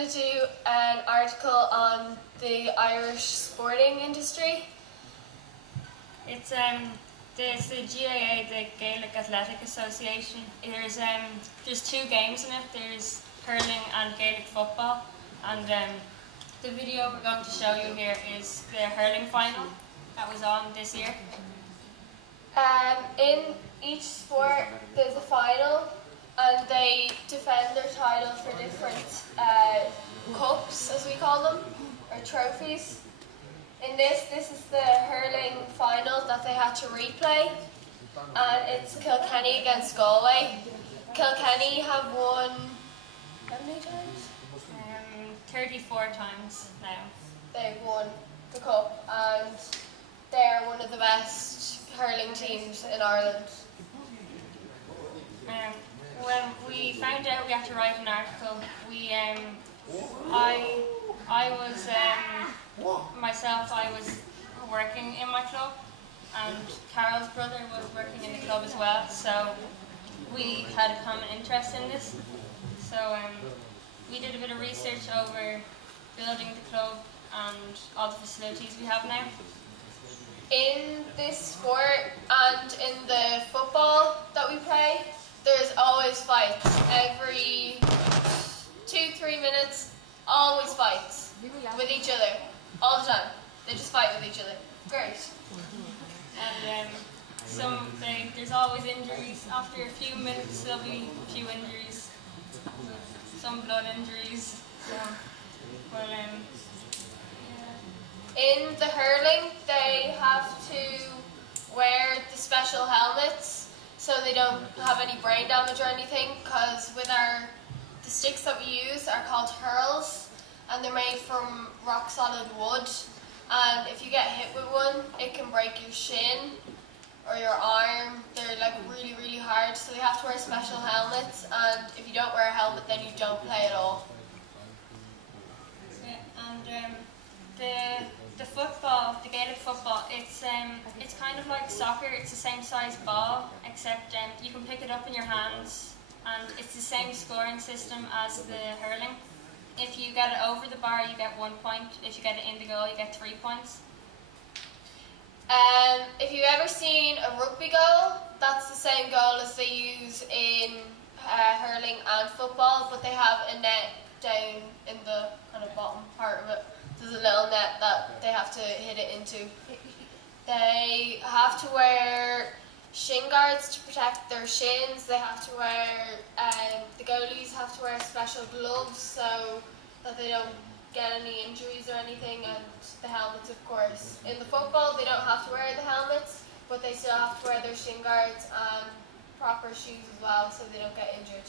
going to do an article on the Irish sporting industry. It's the GAA, the Gaelic Athletic Association. There's two games in it. There's hurling and Gaelic football. And the video we're going to show you here is the hurling final that was on this year. In each sport, there's a final, and they defend their title for different cups, as we call them, or trophies. In this is the hurling final that they had to replay, and it's Kilkenny against Galway. Kilkenny have won how many times? 34 times now. They've won the cup, and they're one of the best hurling teams in Ireland. When we found out we had to write an article, I was working in my club, and Carol's brother was working in the club as well, so we had a common interest in this. So we did a bit of research over building the club and all the facilities we have now. In this sport and in the football that we play, there's always fights. Every 2-3 minutes, always fights with each other, all the time. They just fight with each other. Great. And there's always injuries. After a few minutes, there'll be a few injuries, some blood injuries. So, well, In the hurling, they have to wear the special helmets so they don't have any brain damage or anything, because the sticks that we use are called hurls, and they're made from rock solid wood, and if you get hit with one, it can break your shin or your arm. They're like really, really hard, so they have to wear special helmets, and if you don't wear a helmet, then you don't play at all. Yeah, and the football, the Gaelic football, it's kind of like soccer. It's the same size ball, except you can pick it up in your hands, and it's the same scoring system as the hurling. If you get it over the bar, you get 1 point. If you get it in the goal, you get 3 points. If you've ever seen a rugby goal, that's the same goal as they use in hurling and football, but they have a net down in the kind of bottom part of it. There's a little net that they have to hit it into. They have to wear shin guards to protect their shins. They have to wear, the goalies have to wear special gloves so that they don't get any injuries or anything, and the helmets, of course. In the football, they don't have to wear the helmets, but they still have to wear their shin guards and proper shoes as well so they don't get injured.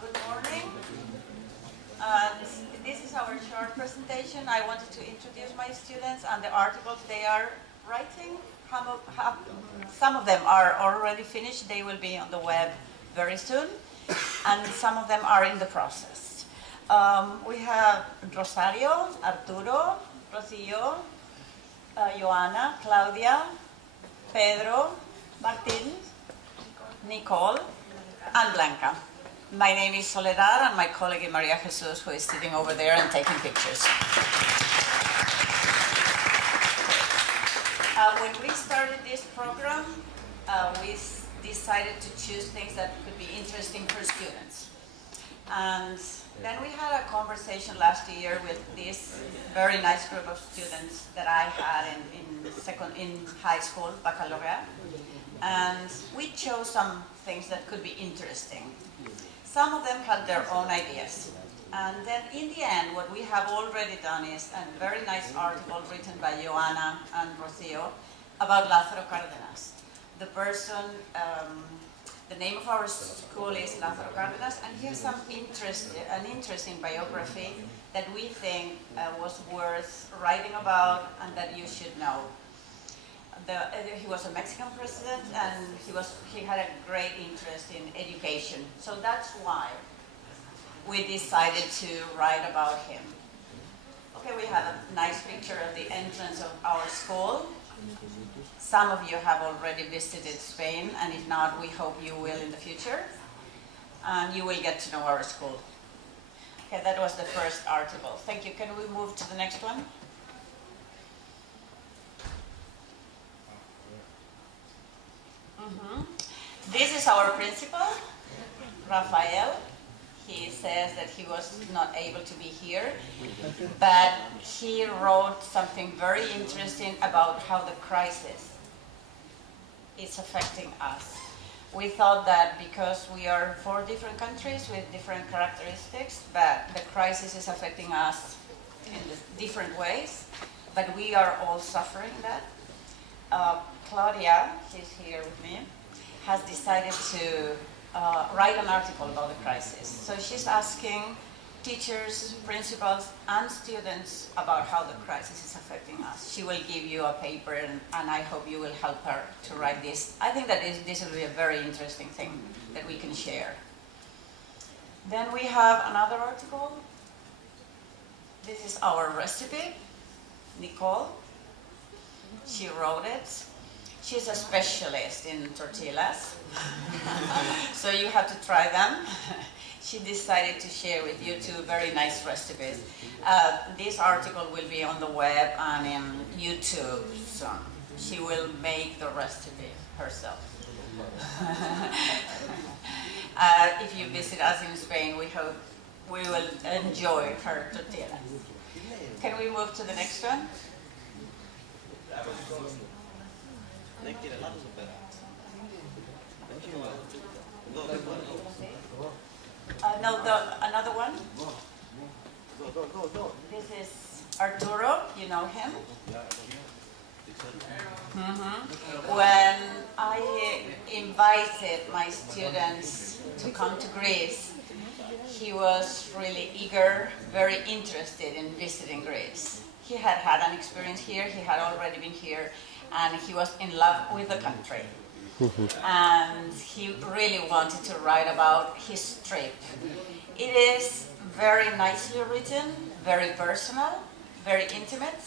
Good morning. This is our short presentation. I wanted to introduce my students and the articles they are writing. Some of them are already finished. They will be on the web very soon. And some of them are in the process. We have Rosario, Arturo, Rocío, Joana, Claudia, Pedro, Martín, Nicole, and Blanca. My name is Soledad, and my colleague is Maria Jesus, who is sitting over there and taking pictures. When we started this program, we decided to choose things that could be interesting for students. And then we had a conversation last year with this very nice group of students that I had in high school, baccalaureate. And we chose some things that could be interesting. Some of them had their own ideas. And then in the end, what we have already done is a very nice article written by Joana and Rocío about Lázaro Cárdenas. The person, the name of our school is Lázaro Cárdenas, and he has an interesting biography that we think was worth writing about and that you should know. He was a Mexican president, and he had a great interest in education. So that's why we decided to write about him. Okay, we have a nice picture of the entrance of our school. Some of you have already visited Spain, and if not, we hope you will in the future. And you will get to know our school. Okay, that was the first article. Thank you. Can we move to the next one? This is our principal, Rafael. He says that he was not able to be here, but he wrote something very interesting about how the crisis is affecting us. We thought that because we are 4 different countries with different characteristics, but the crisis is affecting us in different ways, but we are all suffering that. Claudia, she's here with me, has decided to write an article about the crisis. So she's asking teachers, principals, and students about how the crisis is affecting us. She will give you a paper, and I hope you will help her to write this. I think that this will be a very interesting thing that we can share. Then we have another article. This is our recipe, Nicole. She wrote it. She's a specialist in tortillas, so you have to try them. She decided to share with you 2 very nice recipes. This article will be on the web and in YouTube soon. She will make the recipe herself. If you visit us in Spain, we hope we will enjoy her tortillas. Can we move to the next one? Another one. This is Arturo, you know him? When I invited my students to come to Greece, he was really eager, very interested in visiting Greece. He had had an experience here, he had already been here, and he was in love with the country. And he really wanted to write about his trip. It is very nicely written, very personal, very intimate,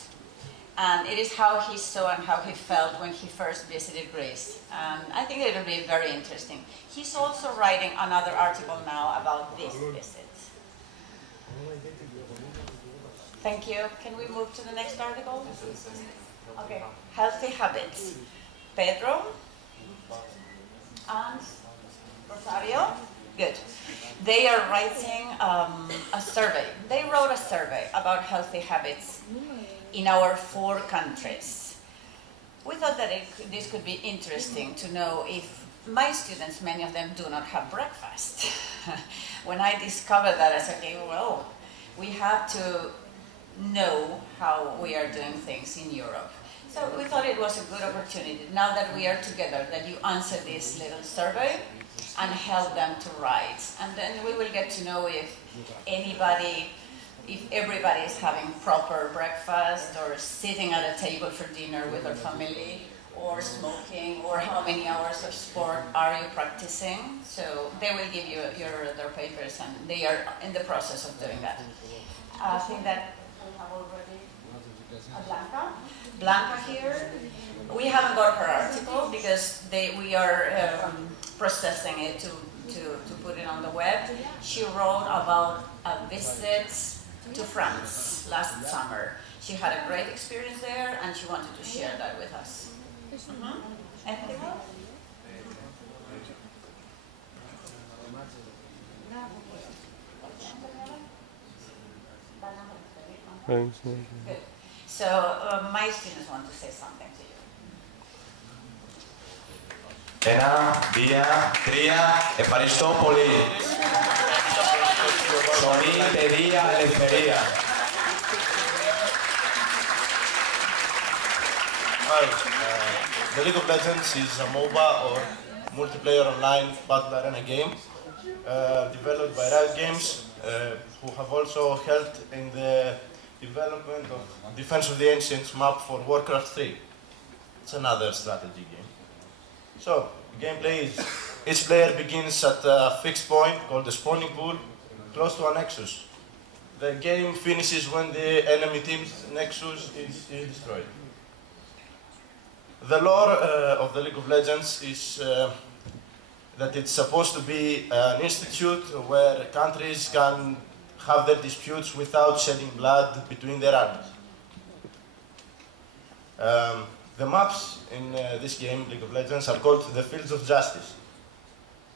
and it is how he saw and how he felt when he first visited Greece. And I think it will be very interesting. He's also writing another article now about this visit. Thank you. Can we move to the next article? Okay. Healthy habits. Pedro and Rosario. Good. They are writing a survey. They wrote a survey about healthy habits in our 4 countries. We thought that this could be interesting to know if my students, many of them do not have breakfast. When I discovered that, I said, okay, well, we have to know how we are doing things in Europe. So we thought it was a good opportunity, now that we are together, that you answer this little survey and help them to write. And then we will get to know if everybody is having proper breakfast, or sitting at a table for dinner with their family, or smoking, or how many hours of sport are you practicing. So they will give you their papers, and they are in the process of doing that. I think that we have already Blanca here. We haven't got her article because we are processing it to put it on the web. She wrote about a visit to France last summer. She had a great experience there, and she wanted to share that with us. Anything else? Good. So my students want to say something to you. 1, 2, 3, ευχαριστώ πολύ. Ζωή, παιδεία, ελευθερία. Hi, the League of Legends is a MOBA or multiplayer online battle arena game developed by Riot Games who have also helped in the development of Defense of the Ancients map for Warcraft 3. It's another strategy game. So, gameplay is each player begins at a fixed point called the spawning pool, close to a nexus. The game finishes when the enemy team's nexus is destroyed. The lore of the League of Legends is that it's supposed to be an institute where countries can have their disputes without shedding blood between their armies. The maps in this game, League of Legends, are called the Fields of Justice.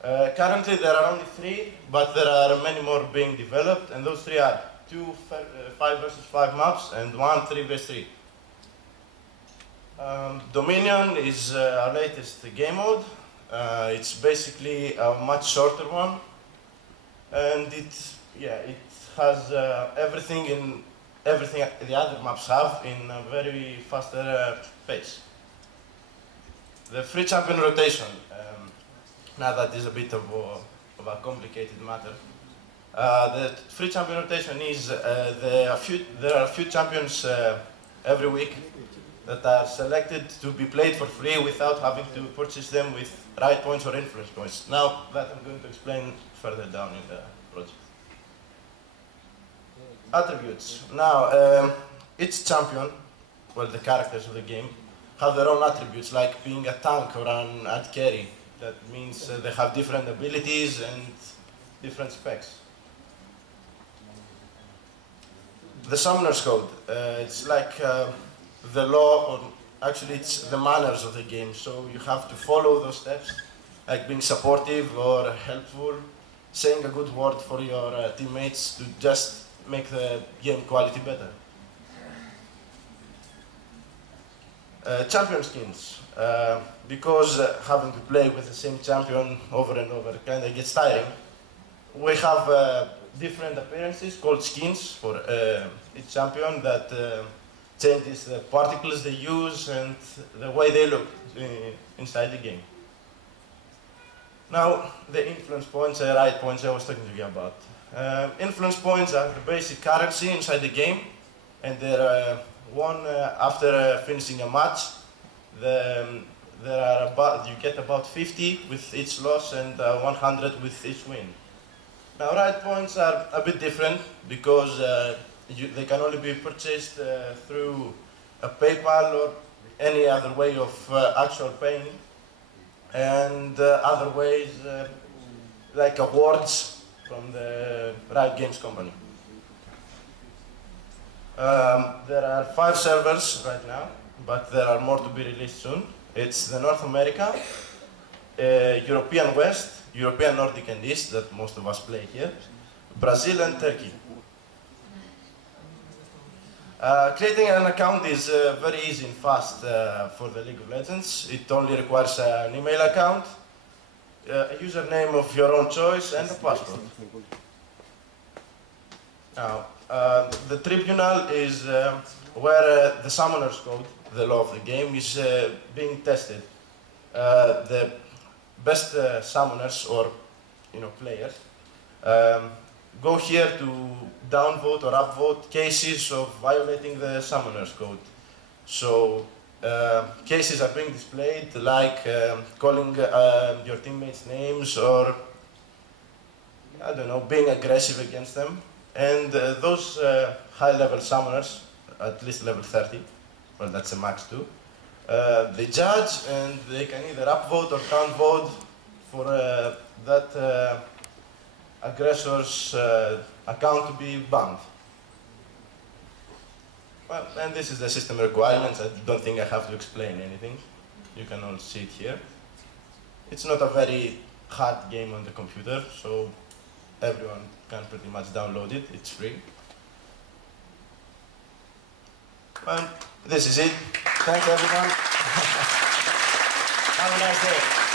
Currently there are only 3, but there are many more being developed, and those 3 are 2 5 versus 5 maps and 1 3 vs 3. Dominion is our latest game mode. It's basically a much shorter one, and it has everything the other maps have in a very faster pace. The free champion rotation. Now that is a bit of a complicated matter. The free champion rotation is there are a few champions every week that are selected to be played for free without having to purchase them with right points or influence points. Now that I'm going to explain further down in the project. Attributes. Now, each champion, well, the characters of the game, have their own attributes, like being a tank or an AD carry. That means they have different abilities and different specs. The Summoner's Code. It's like the law, or actually it's the manners of the game. So you have to follow those steps, like being supportive or helpful, saying a good word for your teammates to just make the game quality better. Champion skins. Because having to play with the same champion over and over kind of gets tiring, we have different appearances called skins for each champion that changes the particles they use and the way they look inside the game. Now, the influence points and right points I was talking to you about. Influence points are the basic currency inside the game, and they're won after finishing a match. You get about 50 with each loss and 100 with each win. Now, right points are a bit different because they can only be purchased through a PayPal or any other way of actual paying, and other ways like awards from the Riot Games company. There are 5 servers right now, but there are more to be released soon. It's the North America, European West, European Nordic and East, that most of us play here, Brazil and Turkey. Creating an account is very easy and fast for the League of Legends. It only requires an email account, a username of your own choice, and a password. Now, the Tribunal is where the Summoner's Code, the law of the game, is being tested. The best summoners or players go here to downvote or upvote cases of violating the Summoner's Code. So cases are being displayed like calling your teammates names or, I don't know, being aggressive against them. And those high-level summoners, at least level 30, well, that's a max too, they judge and they can either upvote or downvote for that aggressor's account to be banned. Well, and this is the system requirements. I don't think I have to explain anything. You can all see it here. It's not a very hard game on the computer, so everyone can pretty much download it. It's free. Well, this is it. Thank you, everyone. Have a nice day.